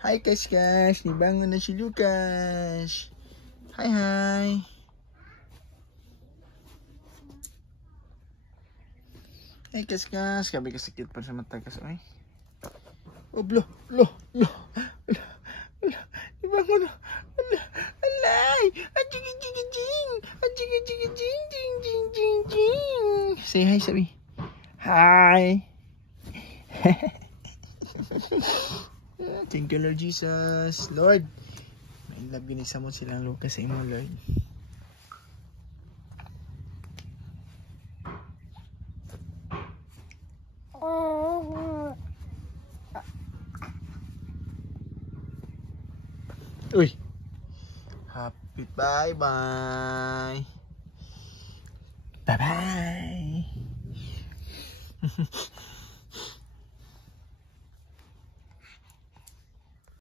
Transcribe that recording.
Hi Kaskas, nibangon na si Lucas. Hi. Hey Kaskas, kabi kasakit pa sa mata kas oy. Oh, lo. Nibangon na. Alay! Jing. Say hi, sabi. Hi. Thank you, Lord Jesus. Lord, may love ginisa mo silang Lucas sa imo, Lord. Uy. Happy bye. Bye.